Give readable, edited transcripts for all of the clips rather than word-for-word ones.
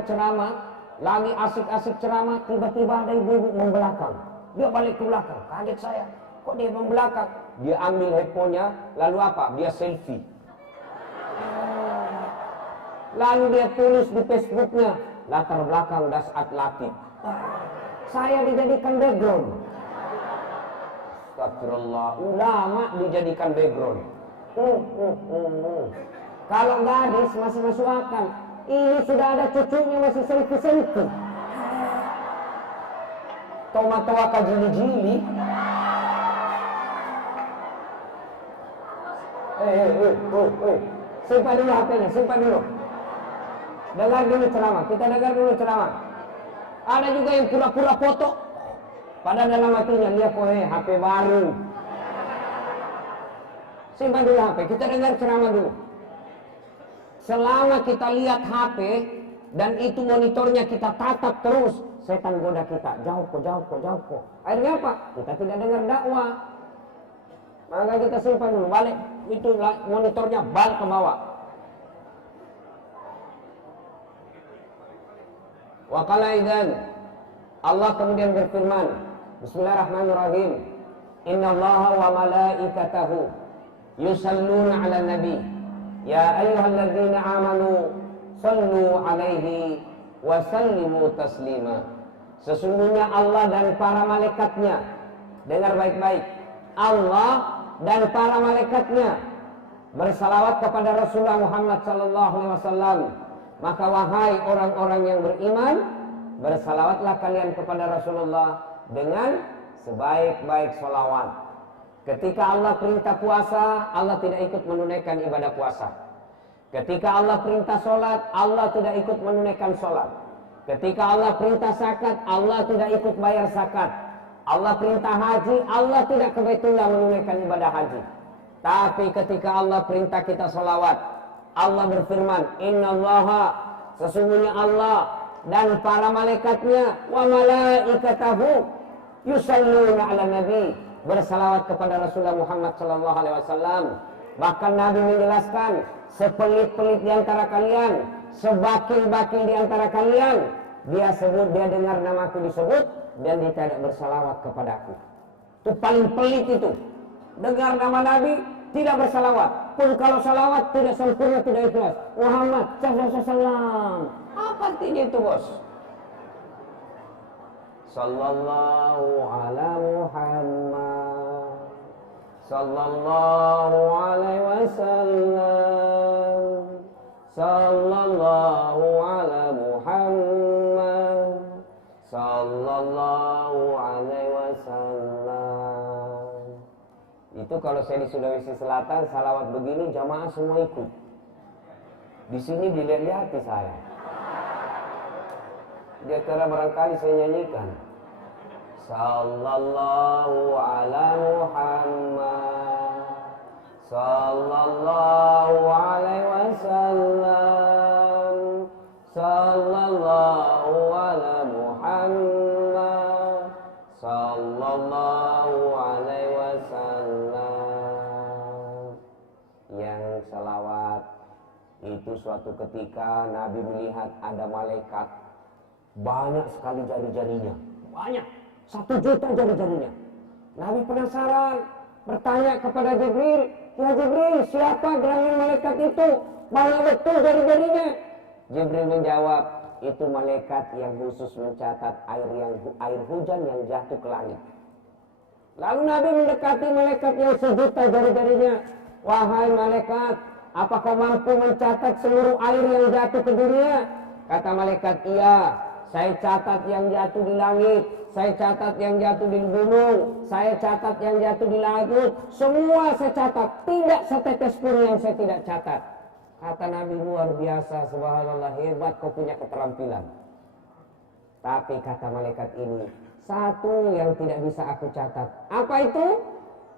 kita ceramah, lagi asik-asik ceramah, tiba-tiba ada ibu-ibu membelakang. Dia balik ke belakang, kaget saya. Kok dia membelakang? Dia ambil handphonenya, lalu apa? Dia selfie. Lalu dia tulis di Facebooknya, latar belakang Dasat Latif. Saya dijadikan background. Astagfirullah, ulama dijadikan background. Kalau gadis masih masuk akal. Ini sudah ada cucunya masih selfie-selfie. Tomat-tomat kajili-jili. Simpan dulu HP-nya, simpan dulu. Dengar dulu ceramah, kita dengar dulu ceramah. Ada juga yang pura-pura foto. Padahal dalam hatinya dia HP baru. Simpan dulu HP, kita dengar ceramah dulu. Selama kita lihat HP dan itu monitornya kita tatap terus, setan goda kita, jauh kok. Akhirnya apa? Kita tidak dengar dakwah. Maka kita simpan dulu, balik itu monitornya balik ke bawah. Wa qala idzan, Allah kemudian berfirman, Bismillahirrahmanirrahim. Innallaha wa malaikatahu yusalluna 'alan nabi. Ya ayyuhalladzina amanu sallu 'alaihi wa sallimu taslima. Sesungguhnya Allah dan para malaikatnya, dengar baik-baik, Allah dan para malaikatnya bersalawat kepada Rasulullah Muhammad sallallahu alaihi wasallam. Maka wahai orang-orang yang beriman, bersalawatlah kalian kepada Rasulullah dengan sebaik-baik salawat. Ketika Allah perintah puasa, Allah tidak ikut menunaikan ibadah puasa. Ketika Allah perintah sholat, Allah tidak ikut menunaikan sholat. Ketika Allah perintah zakat, Allah tidak ikut bayar zakat. Allah perintah haji, Allah tidak ke Baitullah menunaikan ibadah haji. Tapi ketika Allah perintah kita sholawat, Allah berfirman, Innallaha, sesungguhnya Allah dan para malaikatnya, wa malaikatahu yusalluna 'alan nabi, bersalawat kepada Rasulullah Muhammad sallallahu alaihi wasallam. Bahkan Nabi menjelaskan, sepelit-pelit di antara kalian, sebakil-bakil di antara kalian, dia dengar namaku disebut dan dia tidak bersalawat kepadaku. Itu paling pelit itu. Dengar nama Nabi, tidak bersalawat. Pun kalau salawat tidak sempurna, tidak ikhlas. Muhammad sallallahu. Apa artinya itu, bos? Sallallahu ala Muhammad sallallahu alaihi wasallam. Sallallahu ala Muhammad sallallahu alaihi wasallam. Itu kalau saya di Sulawesi Selatan salawat begini jamaah semua ikut. Di sini dilihat-lihati saya. Dia kira barangkali saya nyanyikan. Sallallahu ala Muhammad sallallahu alaihi wasallam. Sallallahu ala Muhammad sallallahu alaihi wasallam. Yang salawat itu suatu ketika Nabi melihat ada malaikat, banyak sekali jari-jarinya, banyak, 1 juta jari-jarinya. Nabi penasaran, bertanya kepada Jibril, ya Jibril, siapa gerangan malaikat itu? Banyak betul jari-jarinya. Jibril menjawab, itu malaikat yang khusus mencatat air hujan yang jatuh ke langit. Lalu Nabi mendekati malaikat yang 1 juta jari-jarinya. Wahai malaikat, apa kau mampu mencatat seluruh air yang jatuh ke dunia? Kata malaikat, iya. Saya catat yang jatuh di langit, saya catat yang jatuh di gunung, saya catat yang jatuh di laut. Semua saya catat, tidak setetes pun yang saya tidak catat. Kata Nabi, luar biasa, subhanallah, hebat kau punya keterampilan. Tapi kata malaikat ini, satu yang tidak bisa aku catat. Apa itu?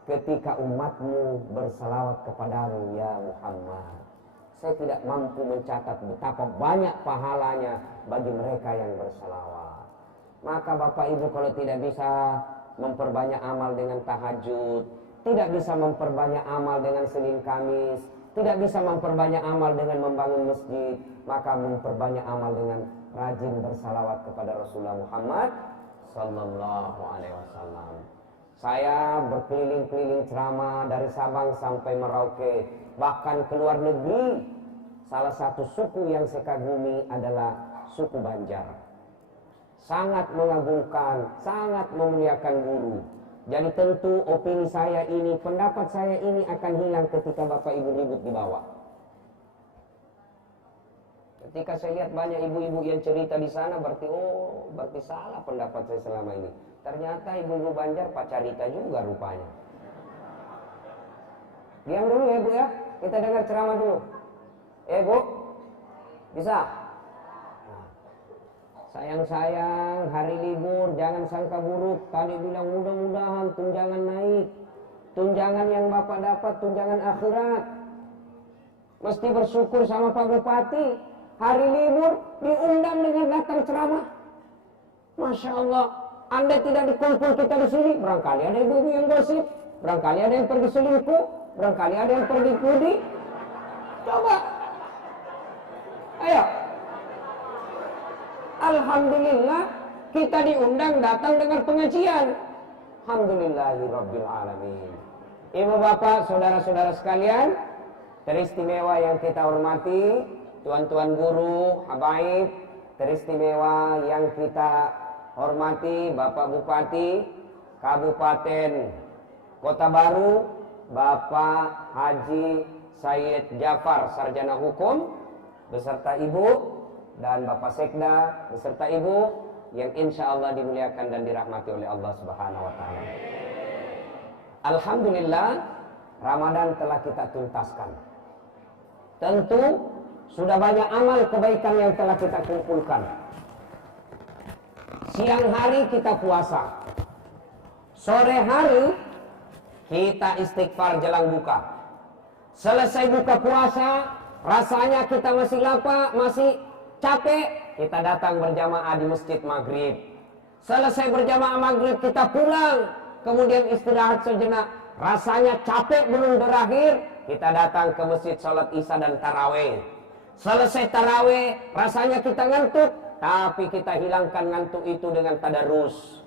Ketika umatmu bersalawat kepadamu, ya Muhammad. Saya tidak mampu mencatat betapa banyak pahalanya bagi mereka yang bersalawat. Maka Bapak Ibu kalau tidak bisa memperbanyak amal dengan tahajud, tidak bisa memperbanyak amal dengan Senin Kamis, tidak bisa memperbanyak amal dengan membangun masjid, maka memperbanyak amal dengan rajin bersalawat kepada Rasulullah Muhammad Sallallahu Alaihi Wasallam. Saya berkeliling-keliling ceramah dari Sabang sampai Merauke, bahkan ke luar negeri. Salah satu suku yang saya kagumi adalah suku Banjar. Sangat mengagungkan, sangat memuliakan guru. Jadi tentu opini saya ini, pendapat saya ini akan hilang ketika Bapak Ibu ribut di bawah. Ketika saya lihat banyak ibu-ibu yang cerita di sana, berarti salah pendapat saya selama ini. Ternyata ibu-ibu Banjar pacarita juga rupanya. Diam dulu ya Bu ya, kita dengar ceramah dulu. Bu, bisa? Nah, sayang-sayang, hari libur, jangan sangka buruk. Tadi bilang mudah-mudahan tunjangan naik. Tunjangan yang Bapak dapat, tunjangan akhirat. Mesti bersyukur sama Pak Bupati. Hari libur diundang dengan datang ceramah. Masya Allah, Anda tidak dikumpul kita di sini. Barangkali ada ibu-ibu yang gosip, barangkali ada yang pergi selingkuh, barangkali ada yang pergi judi. Coba, ayo. Alhamdulillah kita diundang datang dengan pengajian. Alhamdulillahirabbil alamin. Ibu bapak, saudara-saudara sekalian, teristimewa yang kita hormati, tuan-tuan guru, habaib, teristimewa yang kita hormati, Bapak Bupati Kabupaten Kota Baru, Bapak Haji Sayyid Jafar, Sarjana Hukum, beserta Ibu, dan Bapak Sekda, beserta Ibu, yang insya Allah dimuliakan dan dirahmati oleh Allah Subhanahu wa Ta'ala. Alhamdulillah, Ramadan telah kita tuntaskan. Tentu sudah banyak amal kebaikan yang telah kita kumpulkan. Siang hari kita puasa, sore hari kita istighfar jelang buka. Selesai buka puasa, rasanya kita masih lapar, masih capek, kita datang berjamaah di masjid maghrib. Selesai berjamaah maghrib kita pulang, kemudian istirahat sejenak. Rasanya capek belum berakhir, kita datang ke masjid sholat isya dan taraweh. Selesai taraweh, rasanya kita ngantuk, tapi kita hilangkan ngantuk itu dengan tadarus.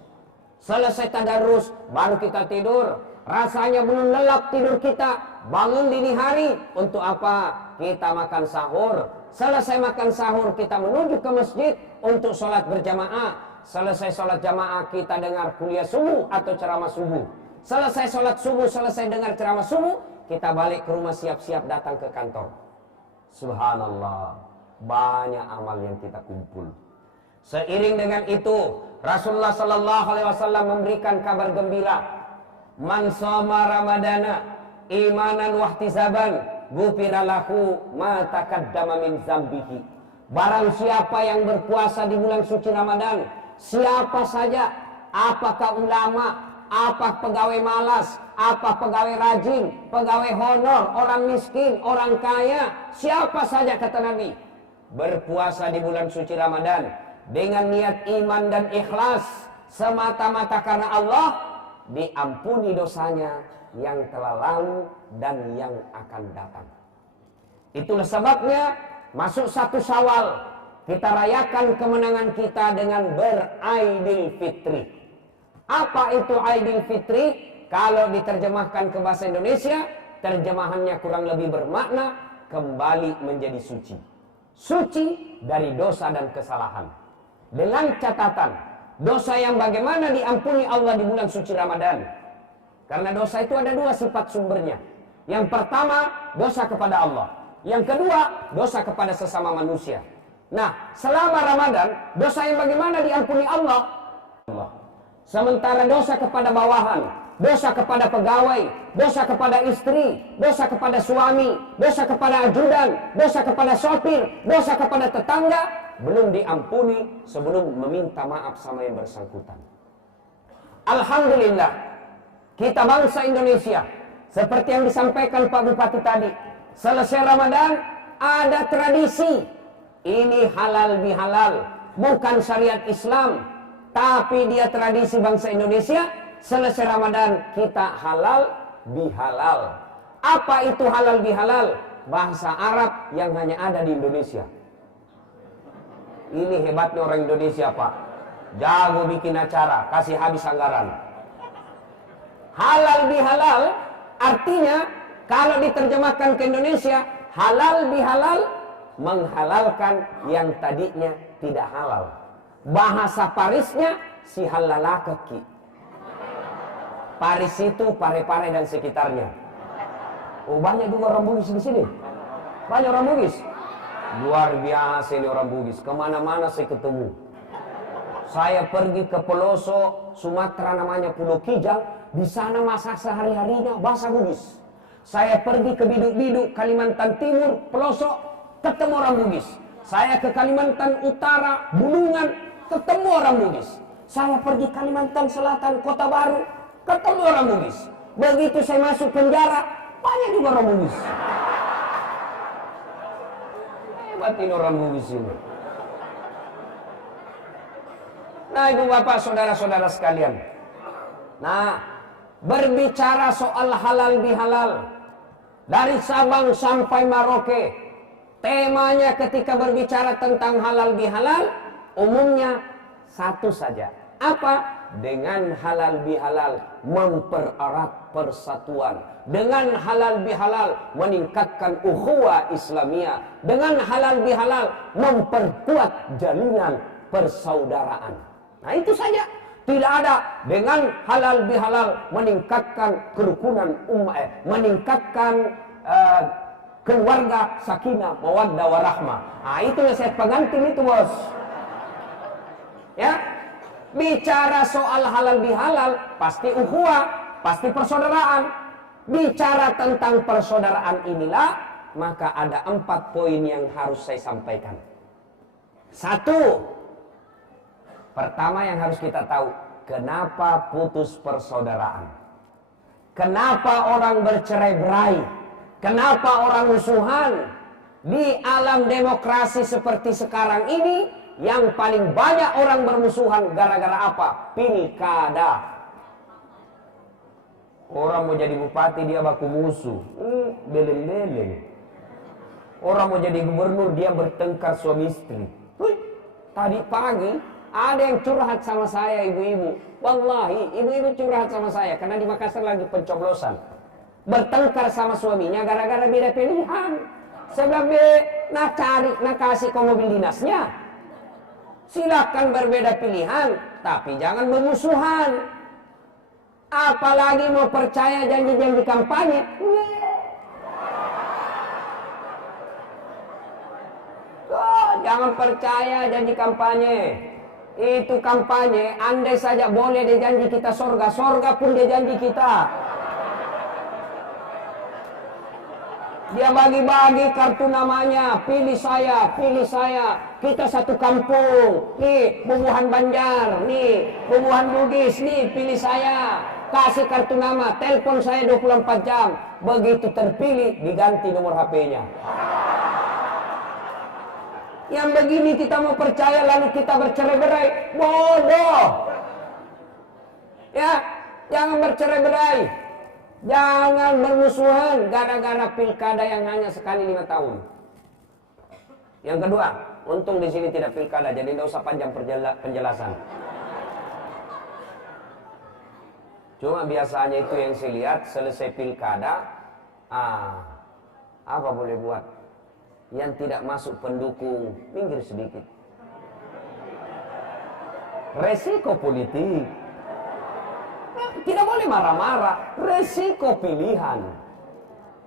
Selesai tadarus, baru kita tidur. Rasanya belum lelap tidur kita, bangun dini hari. Untuk apa? Kita makan sahur. Selesai makan sahur, kita menuju ke masjid untuk sholat berjamaah. Selesai sholat jamaah, kita dengar kuliah subuh atau ceramah subuh. Selesai sholat subuh, selesai dengar ceramah subuh, kita balik ke rumah siap-siap datang ke kantor. Subhanallah, banyak amal yang kita kumpul. Seiring dengan itu, Rasulullah Sallallahu Alaihi Wasallam memberikan kabar gembira. Man shoma Ramadana imanan wahtisaban ghufira lahu ma taqaddama min zambihi. Barang siapa yang berpuasa di bulan suci Ramadan, siapa saja, apakah ulama, apa pegawai malas, apa pegawai rajin, pegawai honor, orang miskin, orang kaya, siapa saja kata Nabi, berpuasa di bulan suci Ramadan dengan niat iman dan ikhlas semata-mata karena Allah, diampuni dosanya yang telah lalu dan yang akan datang. Itulah sebabnya masuk 1 Syawal kita rayakan kemenangan kita dengan beraidil fitri. Apa itu Aidil Fitri? Kalau diterjemahkan ke bahasa Indonesia, terjemahannya kurang lebih bermakna kembali menjadi suci. Suci dari dosa dan kesalahan. Dengan catatan, dosa yang bagaimana diampuni Allah di bulan suci Ramadan. Karena dosa itu ada 2 sifat sumbernya. Yang pertama, dosa kepada Allah. Yang kedua, dosa kepada sesama manusia. Nah, selama Ramadan, dosa yang bagaimana diampuni Allah? Sementara dosa kepada bawahan, dosa kepada pegawai, dosa kepada istri, dosa kepada suami, dosa kepada ajudan, dosa kepada sopir, dosa kepada tetangga, belum diampuni sebelum meminta maaf sama yang bersangkutan. Alhamdulillah, kita bangsa Indonesia, seperti yang disampaikan Pak Bupati tadi, selesai Ramadan ada tradisi. Ini halal bihalal, bukan syariat Islam, tapi dia tradisi bangsa Indonesia. Selesai Ramadan kita halal bihalal. Apa itu halal bihalal? Bahasa Arab yang hanya ada di Indonesia. Ini hebatnya orang Indonesia, Pak. Jago bikin acara, kasih habis anggaran. Halal bihalal artinya kalau diterjemahkan ke Indonesia, halal bihalal menghalalkan yang tadinya tidak halal. Bahasa Parisnya si halalakaki. Paris itu Pare-Pare dan sekitarnya. Oh, banyak juga orang Bugis di sini. Banyak orang Bugis. Luar biasa ini orang Bugis. Kemana-mana saya ketemu. Saya pergi ke pelosok Sumatera namanya Pulau Kijang. Di sana masa sehari-harinya bahasa Bugis. Saya pergi ke Biduk-Biduk Kalimantan Timur, pelosok, ketemu orang Bugis. Saya ke Kalimantan Utara, Bulungan, ketemu orang Bugis. Saya pergi Kalimantan Selatan, Kota Baru, ketemu orang Bugis. Begitu saya masuk penjara, banyak juga orang Bugis. Hebat ini orang Bugis ini. Nah, ibu bapak, saudara-saudara sekalian. Nah, berbicara soal halal bihalal dari Sabang sampai Merauke, temanya ketika berbicara tentang halal bihalal umumnya satu saja. Apa? Dengan halal bihalal mempererat persatuan. Dengan halal bihalal meningkatkan ukhuwah Islamiyah. Dengan halal bihalal memperkuat jalinan persaudaraan. Nah, itu saja. Tidak ada dengan halal bihalal meningkatkan kerukunan umat, meningkatkan keluarga sakinah, mawaddah warahmah. Nah, itu nasihat pengantin itu, bos. Ya, bicara soal halal bihalal pasti ukhuwah, pasti persaudaraan. Bicara tentang persaudaraan inilah maka ada 4 poin yang harus saya sampaikan. 1. Pertama yang harus kita tahu, kenapa putus persaudaraan? Kenapa orang bercerai-berai? Kenapa orang musuhan? Di alam demokrasi seperti sekarang ini, yang paling banyak orang bermusuhan gara-gara apa? Pilkada. Orang mau jadi bupati dia baku musuh. Beleng-beleng. Orang mau jadi gubernur dia bertengkar suami istri. Tadi pagi ada yang curhat sama saya, ibu-ibu. Wallahi, ibu-ibu curhat sama saya karena di Makassar lagi pencoblosan. Bertengkar sama suaminya gara-gara beda pilihan. Sebab nak cari, nak kasih ke mobil dinasnya. Silakan berbeda pilihan, tapi jangan bermusuhan. Apalagi mau percaya janji-janji kampanye. Oh, jangan percaya janji kampanye. Itu kampanye, andai saja boleh dia janji kita sorga, sorga pun dia janji kita. Dia bagi-bagi kartu namanya, pilih saya, pilih saya. Kita satu kampung, nih Bubuhan Banjar, nih Bubuhan Bugis, nih pilih saya. Kasih kartu nama, telepon saya 24 jam. Begitu terpilih, diganti nomor HP-nya. Yang begini kita mau percaya lalu kita bercerai-berai, bodoh. Ya, jangan bercerai-berai, jangan bermusuhan gara-gara pilkada yang hanya sekali 5 tahun. Yang kedua, untung di sini tidak pilkada, jadi tidak usah panjang penjelasan. Cuma biasanya itu yang saya lihat selesai pilkada, apa boleh buat? Yang tidak masuk pendukung, minggir sedikit. Resiko politik. Tidak boleh marah-marah. Resiko pilihan.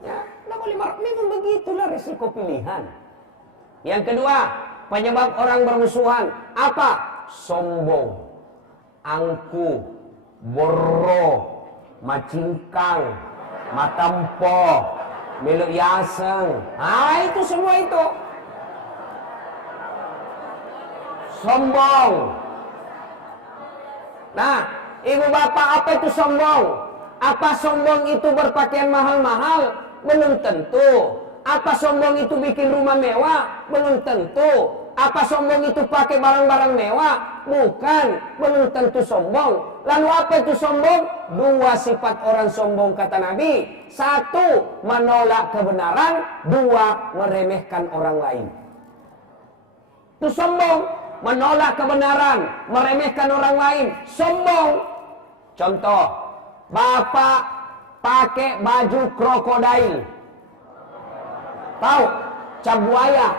Ya, tidak boleh marah. Memang begitulah resiko pilihan. Yang kedua, penyebab orang bermusuhan. Apa? Sombong, angkuh, borro, macingkang, matampo, meluk yaseng. Itu semua itu. Sombong. Nah, ibu bapak, apa itu sombong? Apa sombong itu berpakaian mahal-mahal? Belum tentu. Apa sombong itu bikin rumah mewah? Belum tentu. Apa sombong itu pakai barang-barang mewah? Bukan, belum tentu sombong. Lalu apa itu sombong? 2 sifat orang sombong kata Nabi. 1, menolak kebenaran. 2, meremehkan orang lain. Itu sombong. Menolak kebenaran, meremehkan orang lain, sombong. Contoh, bapak pakai baju krokodil. Tahu? Cap buaya.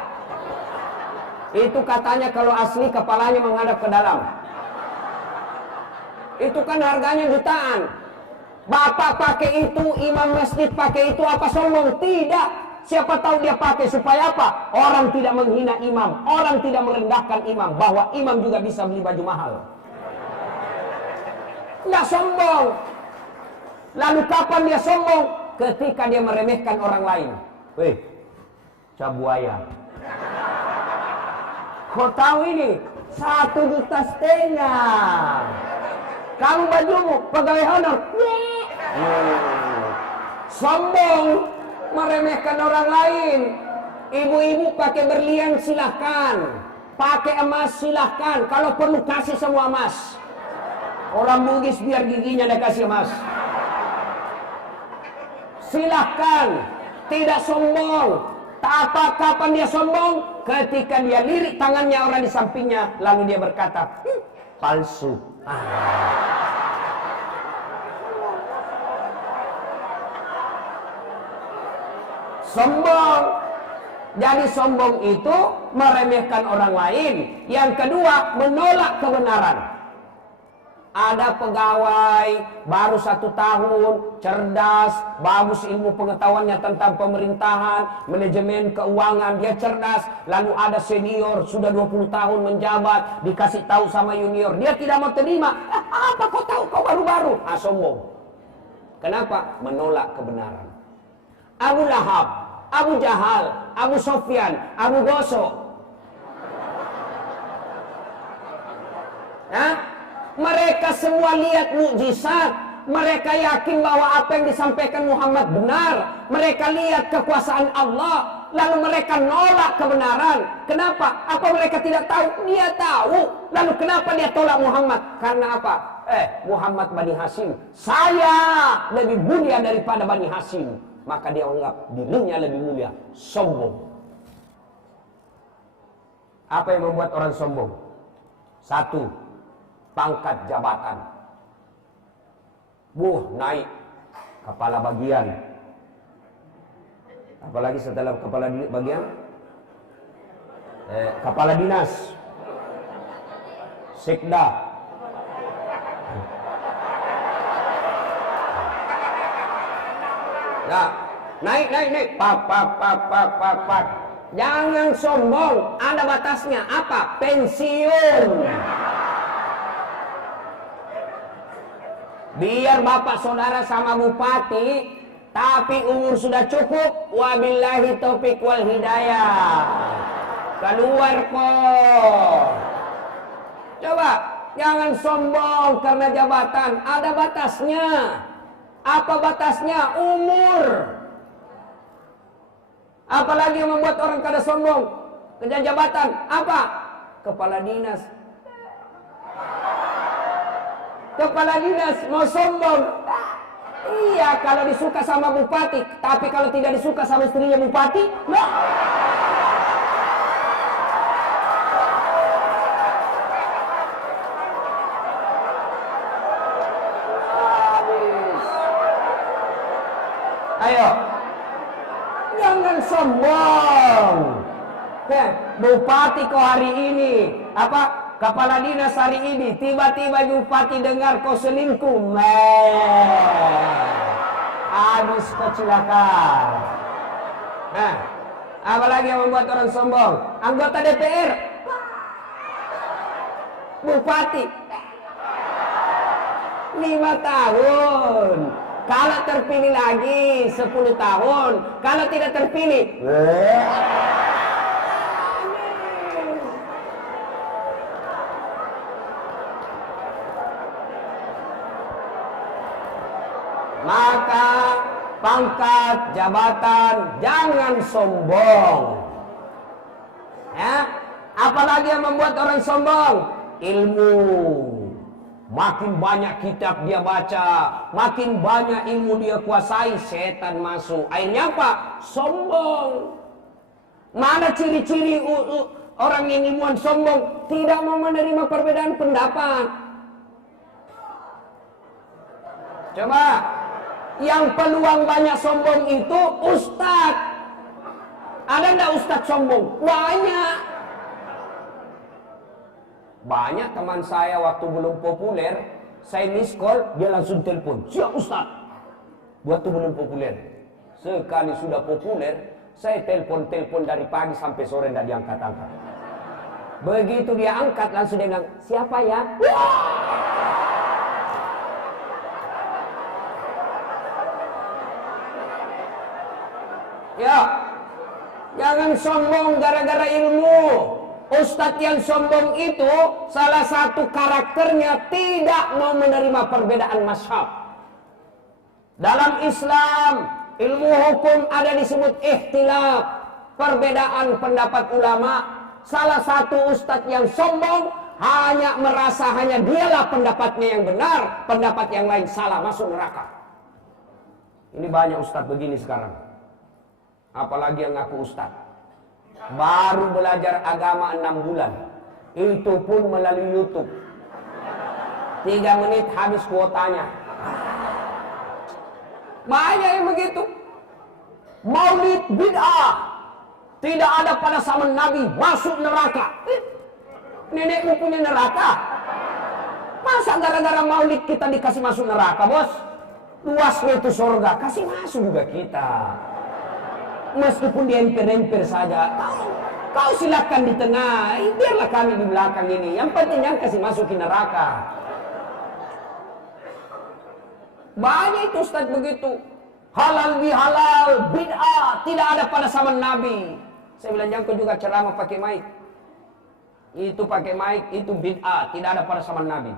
Itu katanya kalau asli kepalanya menghadap ke dalam. Itu kan harganya jutaan. Bapak pakai itu, imam masjid pakai itu, apa sombong? Tidak. Siapa tahu dia pakai supaya apa? Orang tidak menghina imam, orang tidak merendahkan imam, bahwa imam juga bisa beli baju mahal. Nggak sombong. Lalu kapan dia sombong? Ketika dia meremehkan orang lain. Weh, cap buaya. Kau tahu ini? 1,5 juta. Kamu bajumu pegawai honor. Sombong. Meremehkan orang lain. Ibu-ibu pakai berlian silahkan, pakai emas silahkan, kalau perlu kasih semua emas. Orang Bugis biar giginya dia kasih emas. Silahkan, tidak sombong. Apa kapan dia sombong? Ketika dia lirik tangannya orang di sampingnya, lalu dia berkata, palsu. Sombong. Jadi sombong itu meremehkan orang lain. Yang kedua, menolak kebenaran. Ada pegawai baru 1 tahun, cerdas, bagus ilmu pengetahuannya tentang pemerintahan, manajemen keuangan, dia cerdas. Lalu ada senior sudah 20 tahun menjabat, dikasih tahu sama junior, dia tidak mau terima. Apa kau tahu, kau baru-baru? Sombong. Kenapa? Menolak kebenaran. Abu Lahab, Abu Jahal, Abu Sofyan, Abu Gosok. Mereka semua lihat mukjizat. Mereka yakin bahwa apa yang disampaikan Muhammad benar. Mereka lihat kekuasaan Allah. Lalu mereka nolak kebenaran. Kenapa? Apa mereka tidak tahu? Dia tahu. Lalu kenapa dia tolak Muhammad? Karena apa? Muhammad Bani Hashim. Saya lebih mulia daripada Bani Hashim. Maka dia anggap dirinya lebih mulia. Sombong. Apa yang membuat orang sombong? 1, pangkat jabatan. Naik kepala bagian. Apalagi setelah kepala bagian? Kepala dinas. Sekda. Nah, naik. Pak. Jangan sombong. Ada batasnya. Apa? Pensiun. Biar bapak saudara sama bupati, tapi umur sudah cukup. Wabillahi taufiq wal hidayah. Keluar kok. Coba, jangan sombong karena jabatan. Ada batasnya. Apa batasnya? Umur. Apalagi yang membuat orang kada sombong? Kerja jabatan. Apa? Kepala dinas. Kepala dinas mau sombong. Iya, kalau disuka sama bupati. Tapi kalau tidak disuka sama istrinya bupati, nah. Ayo, jangan sombong. Bupati kau hari ini, kepala dinas hari ini, tiba-tiba bupati dengar kau selingkuh, habis kecelakaan. Apalagi yang membuat orang sombong? Anggota DPR, bupati, 5 tahun. Kalau terpilih lagi 10 tahun. Kalau tidak terpilih, maka pangkat jabatan jangan sombong. Apalagi yang membuat orang sombong? Ilmu. Makin banyak kitab dia baca, makin banyak ilmu dia kuasai, setan masuk. Akhirnya apa? Sombong. Mana ciri-ciri Orang yang ilmuwan sombong tidak mau menerima perbedaan pendapat. Coba, yang peluang banyak sombong itu ustadz. Ada enggak ustadz sombong? Banyak. Banyak teman saya waktu belum populer, saya miss call, dia langsung telepon. Siap ustadz. Waktu belum populer. Sekali sudah populer, saya telepon dari pagi sampai sore tidak diangkat-angkat. Begitu dia angkat, langsung dia bilang, siapa ya? Ya, jangan sombong gara-gara ilmu. Ustadz yang sombong itu salah satu karakternya tidak mau menerima perbedaan mazhab. Dalam Islam, ilmu hukum ada disebut ikhtilaf, perbedaan pendapat ulama. Salah satu ustadz yang sombong hanya merasa hanya dialah pendapatnya yang benar, pendapat yang lain salah, masuk neraka. Ini banyak ustadz begini sekarang. Apalagi yang ngaku ustadz. Baru belajar agama 6 bulan. Itu pun melalui YouTube. 3 menit habis kuotanya. Banyak yang begitu. Maulid bid'ah. Tidak ada pada zaman Nabi, masuk neraka. Nenekmu punya neraka? Masa gara-gara maulid kita dikasih masuk neraka, bos? Luasnya itu surga, kasih masuk juga kita. Meskipun di emper-emper saja. Kau silakan di tengah, biarlah kami di belakang ini. Yang penting jangan kasih masuk ke neraka. Banyak itu ustaz begitu. Halal bihalal, bid'ah, tidak ada pada zaman Nabi. Saya bilang jangan kau juga ceramah pakai mic. Itu pakai mic, itu bid'ah, tidak ada pada zaman Nabi.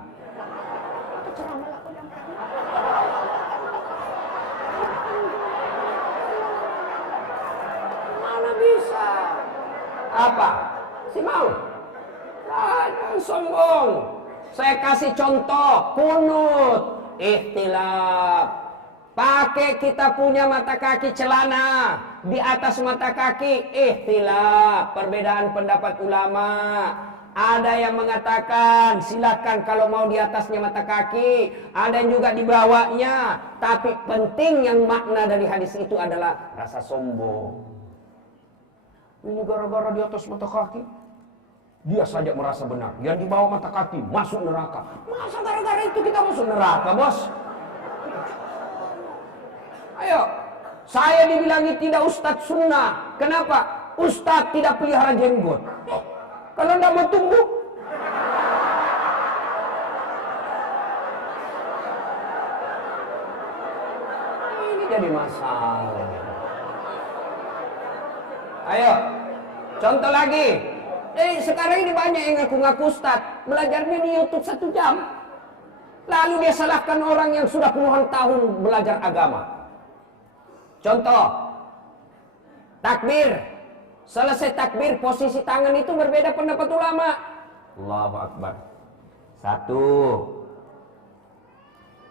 Mana bisa? Apa? Si mau? Jangan sombong. Saya kasih contoh, kunut, ikhtilaf. Pakai kita punya mata kaki celana, di atas mata kaki ikhtilaf, perbedaan pendapat ulama. Ada yang mengatakan silakan kalau mau di atasnya mata kaki, ada yang juga di bawahnya. Tapi penting yang makna dari hadis itu adalah rasa sombong. Ini gara-gara di atas mata kaki, dia saja merasa benar. Yang di bawah mata kaki masuk neraka. Masa gara-gara itu kita masuk neraka, bos? Ayo, saya dibilangi tidak ustadz sunnah. Kenapa? Ustadz tidak pelihara jenggot. Kalau tidak mau tumbuh, ini jadi masalah. Ayo, contoh lagi. Sekarang ini banyak yang ngaku-ngaku ustadz, belajarnya di YouTube 1 jam. Lalu dia salahkan orang yang sudah puluhan tahun belajar agama. Contoh, takbir. Selesai takbir, posisi tangan itu berbeda pendapat ulama. Allahu Akbar. 1,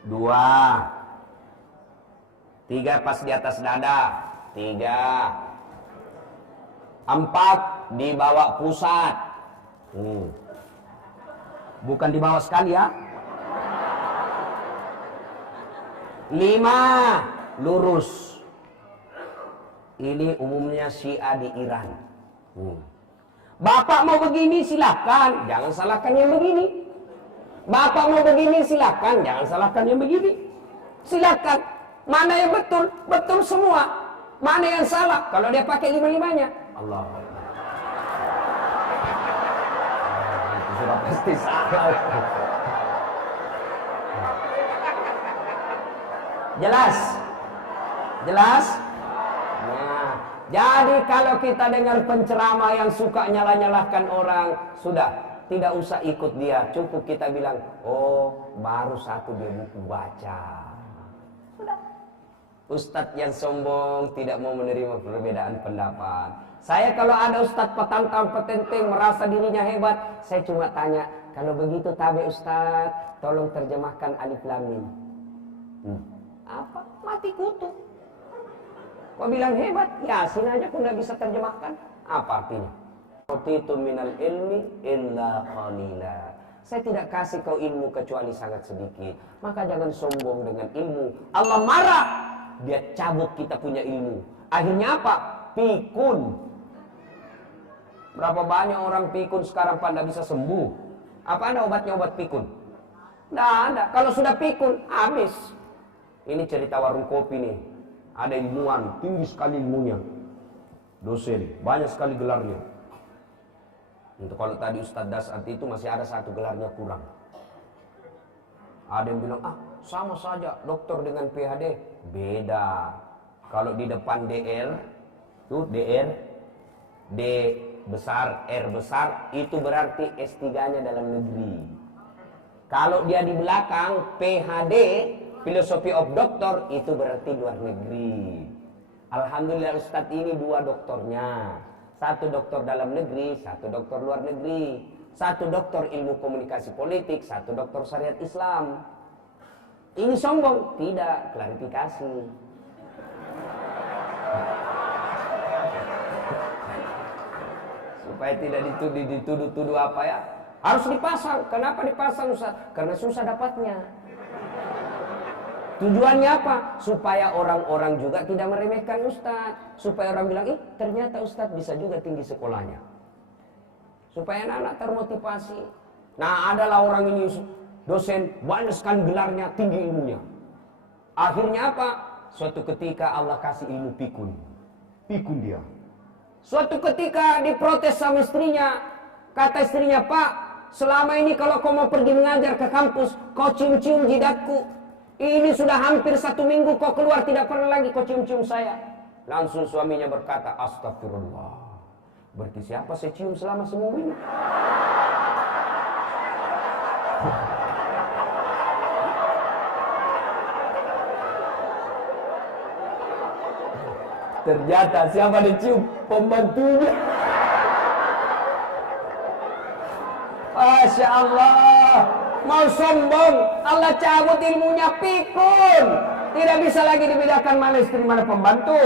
2, 3 pas di atas dada. 3, 4 di bawah pusat. Bukan di bawah sekali ya. 5 lurus. Ini umumnya Syiah di Iran. Bapak mau begini silakan, jangan salahkan yang begini. Bapak mau begini silakan, jangan salahkan yang begini. Silakan. Mana yang betul? Betul semua. Mana yang salah? Kalau dia pakai 5-5-nya. Allah. Itu sudah pasti salah. Jelas? Jelas? Nah, jadi kalau kita dengar penceramah yang suka nyalah-nyalahkan orang, sudah, tidak usah ikut dia. Cukup kita bilang, oh, baru 1 dia buku baca. Sudah. Ustadz yang sombong tidak mau menerima perbedaan pendapat. Saya kalau ada ustadz petantang petenteng merasa dirinya hebat, saya cuma tanya, kalau begitu tabe ustadz, tolong terjemahkan alif lam mim. Apa? Mati kutu. Kau bilang hebat, Yasin aja kau nggak bisa terjemahkan. Apa artinya? utitu minal ilmi illa qalila. Saya tidak kasih kau ilmu kecuali sangat sedikit. Maka jangan sombong dengan ilmu. Allah marah, dia cabut kita punya ilmu. Akhirnya apa? Pikun. Berapa banyak orang pikun sekarang pada bisa sembuh? Apa ada obatnya obat pikun? Tidak ada. Kalau sudah pikun, habis. Ini cerita warung kopi nih. Ada ilmuwan, tinggi sekali ilmunya. Dosen, banyak sekali gelarnya. Untuk kalau tadi Ustadz Dasat itu masih ada satu gelarnya kurang. Ada yang bilang, sama saja dokter dengan PhD. Beda. Kalau di depan DR, tuh DR, D besar, R besar, itu berarti S3-nya dalam negeri. Kalau dia di belakang PhD, Philosophy of Doctor, itu berarti luar negeri. Alhamdulillah Ustadz ini 2 doktornya. 1 doktor dalam negeri, 1 doktor luar negeri. 1 doktor ilmu komunikasi politik, 1 doktor syariat Islam. Ini sombong? Tidak, klarifikasi. Supaya tidak dituduh-tuduh apa ya. Harus dipasang. Kenapa dipasang Ustaz? Karena susah dapatnya. Tujuannya apa? Supaya orang-orang juga tidak meremehkan Ustaz. Supaya orang bilang, ternyata Ustaz bisa juga tinggi sekolahnya. Supaya anak-anak termotivasi. Nah, adalah orang ini dosen, banyak sekali gelarnya, tinggi ilmunya. Akhirnya apa? Suatu ketika Allah kasih ilmu pikun. Pikun dia. Suatu ketika diprotes sama istrinya. Kata istrinya, Pak, selama ini kalau kau mau pergi mengajar ke kampus, kau cium-cium jidatku. Ini sudah hampir 1 minggu kau keluar, tidak pernah lagi kau cium-cium saya. Langsung suaminya berkata, astagfirullah. Berarti siapa saya cium selama seminggu ini? Ternyata siapa dicium? Pembantunya. Masya Allah. Mau sombong, Allah cabut ilmunya, pikun. Tidak bisa lagi dibedakan mana istri mana pembantu.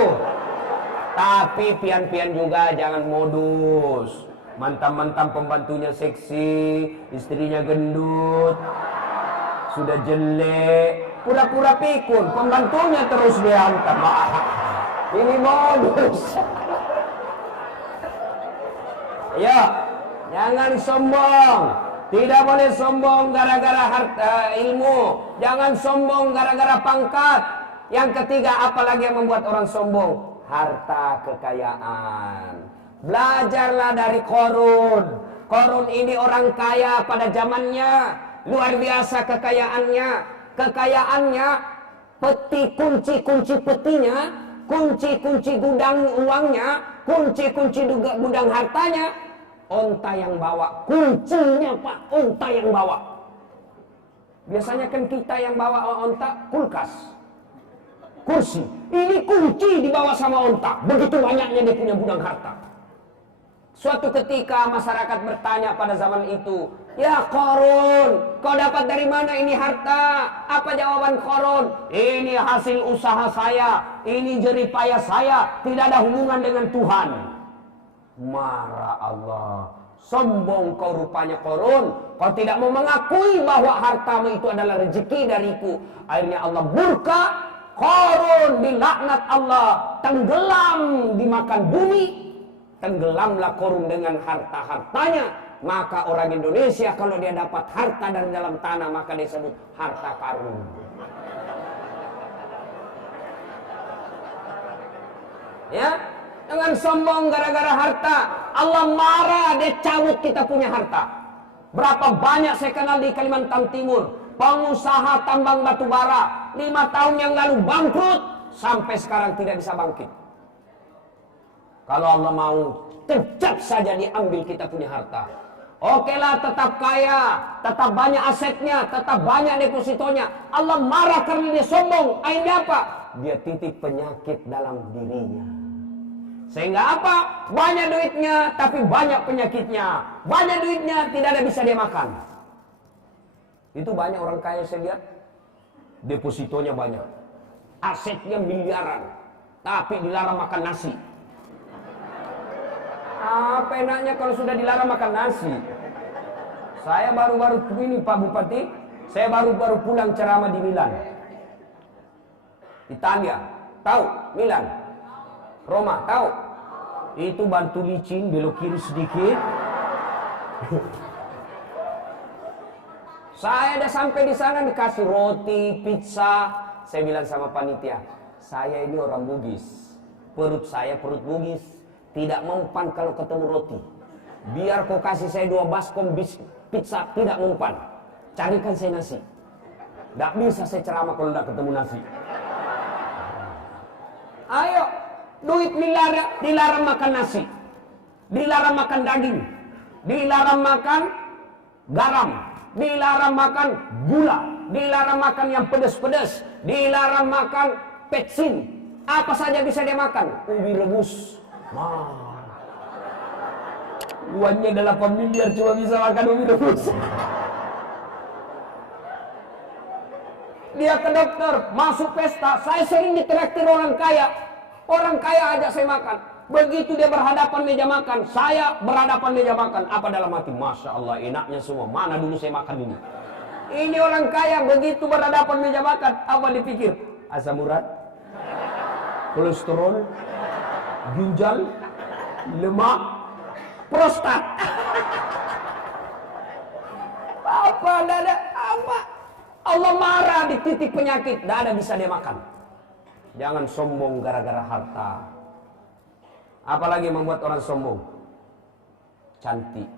Tapi pian-pian juga jangan modus. Mantan-mantan pembantunya seksi, istrinya gendut, sudah jelek, pura-pura pikun, pembantunya terus dihantam. Ini modus. Ya, jangan sombong. Tidak boleh sombong gara-gara harta ilmu. Jangan sombong gara-gara pangkat. Yang ketiga, apalagi yang membuat orang sombong? Harta kekayaan. Belajarlah dari Qarun. Qarun ini orang kaya pada zamannya. Luar biasa kekayaannya. Kekayaannya, peti kunci-kunci petinya, kunci-kunci gudang uangnya, kunci-kunci gudang hartanya, onta yang bawa. Kuncinya Pak, onta yang bawa. Biasanya kan kita yang bawa onta, kulkas, kursi. Ini kunci dibawa sama onta. Begitu banyaknya dia punya gudang harta. Suatu ketika masyarakat bertanya pada zaman itu, ya Qarun, kau dapat dari mana ini harta? Apa jawaban Qarun? Ini hasil usaha saya, ini jeripaya saya, tidak ada hubungan dengan Tuhan. Marah Allah. Sombong kau rupanya Qarun. Kau tidak mau mengakui bahwa hartamu itu adalah rezeki dariku. Akhirnya Allah murka. Qarun dilaknat Allah. Tenggelam dimakan bumi. Tenggelamlah Qarun dengan harta-hartanya. Maka orang Indonesia kalau dia dapat harta dari dalam tanah, maka dia sebut harta karun. Ya, jangan sombong gara-gara harta. Allah marah, dia cabut kita punya harta. Berapa banyak saya kenal di Kalimantan Timur, pengusaha tambang batu bara, 5 tahun yang lalu bangkrut, sampai sekarang tidak bisa bangkit. Kalau Allah mau, kejap saja diambil kita punya harta. Oke lah, tetap kaya, tetap banyak asetnya, tetap banyak depositonya. Allah marah karena dia sombong. Akhirnya apa? Dia titip penyakit dalam dirinya. Sehingga apa? Banyak duitnya, tapi banyak penyakitnya. Banyak duitnya, tidak ada bisa dia makan. Itu banyak orang kaya saya lihat. Depositonya banyak. Asetnya miliaran. Tapi dilarang makan nasi. Apa enaknya kalau sudah dilarang makan nasi? Saya baru-baru ini Pak Bupati, saya baru-baru pulang ceramah di Milan, Italia. Tahu Milan? Roma, tahu? Itu Batu licin, belok kiri sedikit. Saya udah sampai di sana dikasih roti, pizza. Saya bilang sama panitia, saya ini orang Bugis. Perut saya perut Bugis, tidak mempan kalau ketemu roti. Biar kau kasih saya 2 baskom pizza, tidak mempan. Carikan saya nasi. Tidak bisa saya ceramah kalau tidak ketemu nasi. Ayo, duit dilarang makan nasi, dilarang makan daging, dilarang makan garam, dilarang makan gula, dilarang makan yang pedas-pedas, dilarang makan petsin. Apa saja bisa dia makan. Ubi rebus. Uangnya 8 miliar cuma bisa makan ubi rebus. Dia ke dokter, masuk pesta. Saya sering ditraktir orang kaya. Orang kaya ajak saya makan. Begitu dia berhadapan meja makan, saya berhadapan meja makan. Apa dalam hati? Masya Allah, enaknya semua. Mana dulu saya makan ini? Ini orang kaya, begitu berhadapan meja makan, apa dipikir? Asam urat, kolesterol, ginjal, lemak, prostat. Apa ada apa? Allah marah di titik penyakit, tidak ada bisa dia makan. Jangan sombong gara-gara harta. Apalagi membuat orang sombong? Cantik.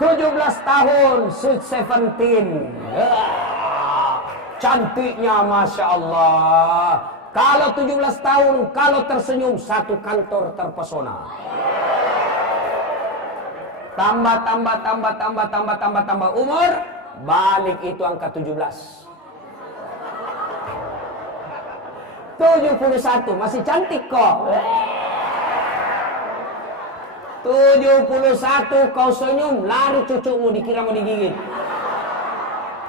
17 tahun, sweet 17. Cantiknya Masya Allah. Kalau 17 tahun, kalau tersenyum, satu kantor terpesona. Tambah umur, balik itu angka 17. 71, masih cantik kok. 71 kau senyum, lari cucumu dikira mau digigit.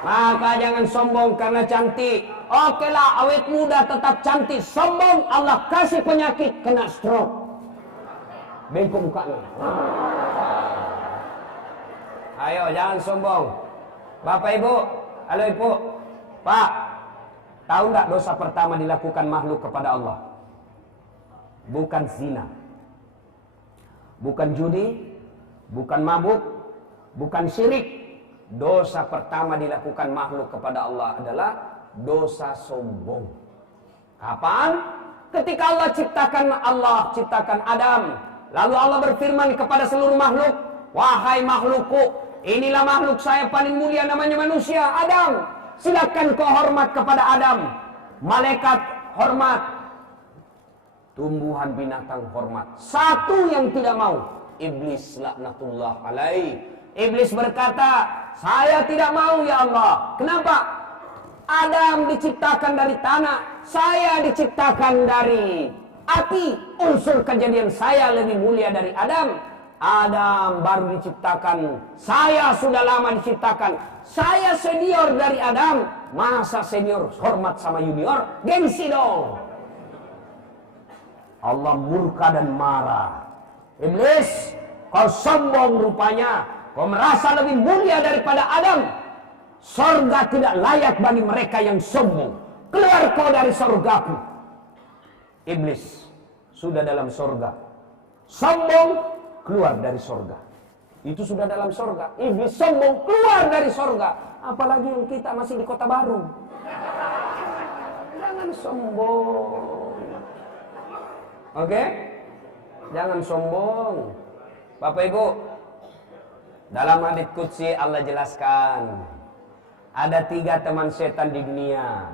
Maka jangan sombong karena cantik. Oke lah, awet muda tetap cantik. Sombong, Allah kasih penyakit, kena stroke. Bengkok mukanya. Ayo, jangan sombong. Bapak Ibu, halo Ibu, Pak, tahu nggak dosa pertama dilakukan makhluk kepada Allah? Bukan zina, bukan judi, bukan mabuk, bukan syirik. Dosa pertama dilakukan makhluk kepada Allah adalah dosa sombong. Kapan? Ketika Allah ciptakan Adam. Lalu Allah berfirman kepada seluruh makhluk, wahai makhlukku, inilah makhluk saya paling mulia namanya manusia, Adam. Silakan kau hormat kepada Adam. Malaikat hormat, tumbuhan binatang hormat. Satu yang tidak mau, iblis laknatullah alaih. Iblis berkata, saya tidak mau ya Allah. Kenapa? Adam diciptakan dari tanah, saya diciptakan dari api. Unsur kejadian saya lebih mulia dari Adam. Adam baru diciptakan, saya sudah lama diciptakan. Saya senior dari Adam. Masa senior hormat sama junior? Gengsi dong. Allah murka dan marah. Iblis, kau sombong rupanya. Kau merasa lebih mulia daripada Adam. Sorga tidak layak bagi mereka yang sombong. Keluar kau dari sorgaku. Iblis sudah dalam sorga. Sombong, keluar dari sorga. Itu sudah dalam sorga. Iblis sombong, keluar dari sorga. Apalagi yang kita masih di Kota Baru. Jangan sombong. Oke? Jangan sombong. Bapak Ibu, dalam hadits qudsi Allah jelaskan, ada 3 teman setan di dunia.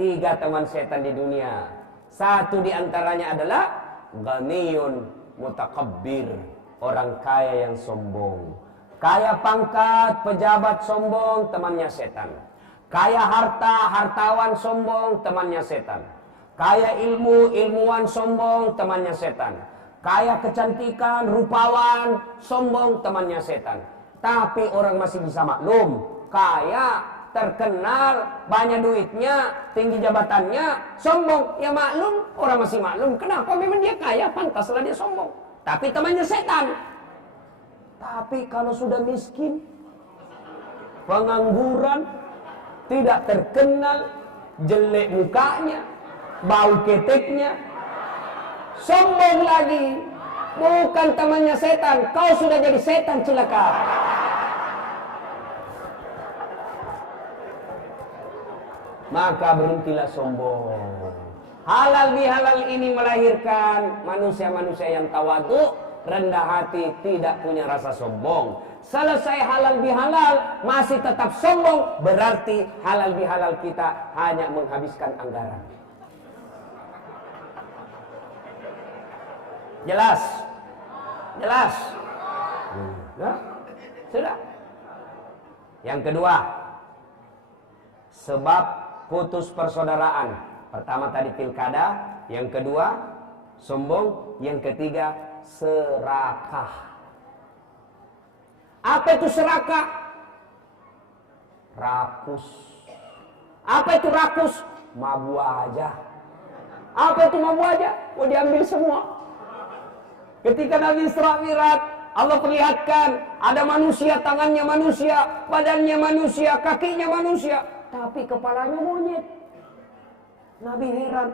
3 teman setan di dunia. Satu di antaranya adalah ghaniyun mutakabbir, orang kaya yang sombong. Kaya pangkat, pejabat sombong, temannya setan. Kaya harta, hartawan sombong, temannya setan. Kaya ilmu, ilmuwan sombong, temannya setan. Kaya kecantikan, rupawan, sombong, temannya setan. Tapi orang masih bisa maklum, kaya terkenal, banyak duitnya, tinggi jabatannya, sombong. Ya maklum, orang masih maklum. Kenapa? Memang dia kaya, pantaslah dia sombong. Tapi temannya setan. Tapi kalau sudah miskin, pengangguran, tidak terkenal, jelek mukanya, bau keteknya, sombong lagi, bukan temannya setan, kau sudah jadi setan celaka. Maka berhentilah sombong. Halal bihalal ini melahirkan manusia-manusia yang tawadhu, rendah hati, tidak punya rasa sombong. Selesai halal bihalal masih tetap sombong, berarti halal bihalal kita hanya menghabiskan anggaran. Jelas? Jelas? Ya? Sudah. Yang kedua, sebab putus persaudaraan. Pertama tadi pilkada, yang kedua sombong, yang ketiga serakah. Apa itu serakah? Rakus. Apa itu rakus? Mabu aja. Apa itu mabu aja? Mau diambil semua. Ketika Nabi Isra Mi'raj, Allah perlihatkan ada manusia, tangannya manusia, badannya manusia, kakinya manusia, tapi kepalanya monyet. Nabi heran,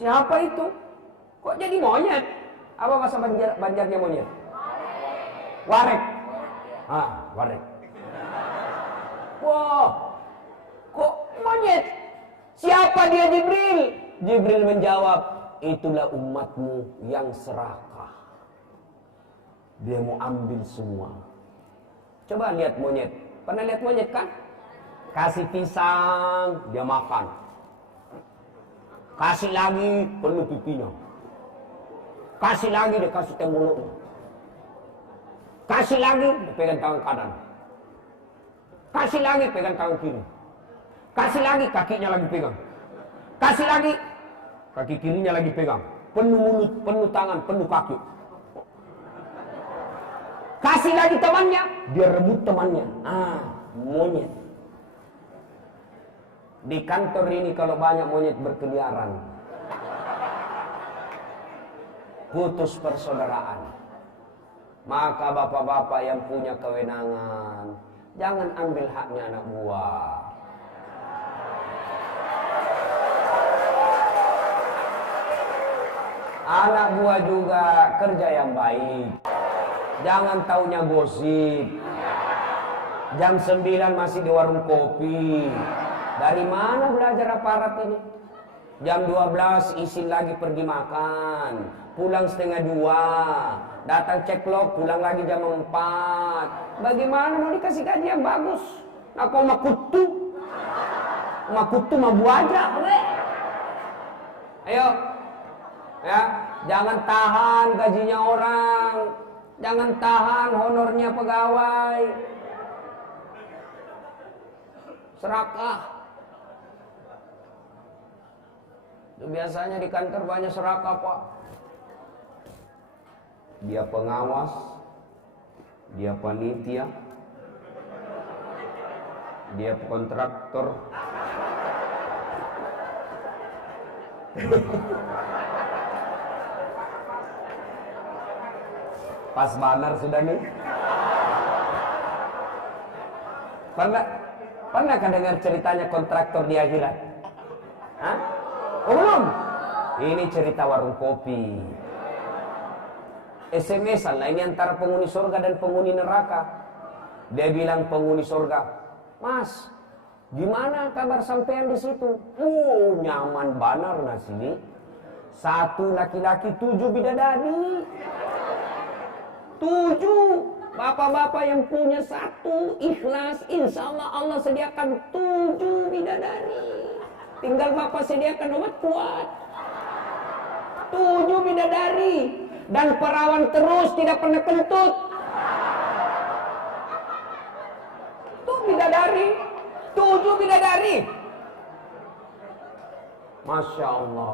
siapa itu? Kok jadi monyet? Apa bahasa Banjarnya monyet? Warek. Warek. Wah, kok monyet? Siapa dia? Jibril. Jibril menjawab, itulah umatmu yang serakah. Dia mau ambil semua. Coba lihat monyet. Pernah lihat monyet kan? Kasih pisang, dia makan. Kasih lagi, penuh pipinya. Kasih lagi, dia kasih teh mulutnya. Kasih lagi, dia pegang tangan kanan. Kasih lagi, pegang tangan kiri. Kasih lagi, kakinya lagi pegang. Kasih lagi, kaki kirinya lagi pegang. Penuh mulut, penuh tangan, penuh kaki. Kasih lagi temannya, dia rebut temannya. Monyet. Di kantor ini kalau banyak monyet berkeliaran, putus persaudaraan. Maka bapak-bapak yang punya kewenangan, jangan ambil haknya anak buah. Anak buah juga kerja yang baik. Jangan taunya gosip. Jam 9 masih di warung kopi. Dari mana belajar aparat ini? Jam 12 izin lagi pergi makan. Pulang setengah 2. Datang cek log, pulang lagi jam 4. Bagaimana mau dikasih gaji yang bagus? Nah kau makutu. Makutu mah buah aja. Ayo. Ya, jangan tahan gajinya orang. Jangan tahan honornya pegawai. Serakah. Itu biasanya di kantor banyak serakah, Pak. Dia pengawas, dia panitia, dia kontraktor. Pas banar sudah nih. Pernah kan dengar ceritanya kontraktor di akhirat? Hah? Oh belum? Ini cerita warung kopi. SMS-an lah ini antara penghuni surga dan penghuni neraka. Dia bilang penghuni surga, Mas, gimana kabar sampean di situ? Nyaman banar nasi. 1 laki-laki 7 bidadari. 7 bapak-bapak yang punya 1 ikhlas, insya Allah Allah sediakan 7 bidadari. Tinggal bapak sediakan obat kuat. 7 bidadari. Dan perawan terus, tidak pernah kentut. Tuh bidadari. 7 bidadari. Masya Allah.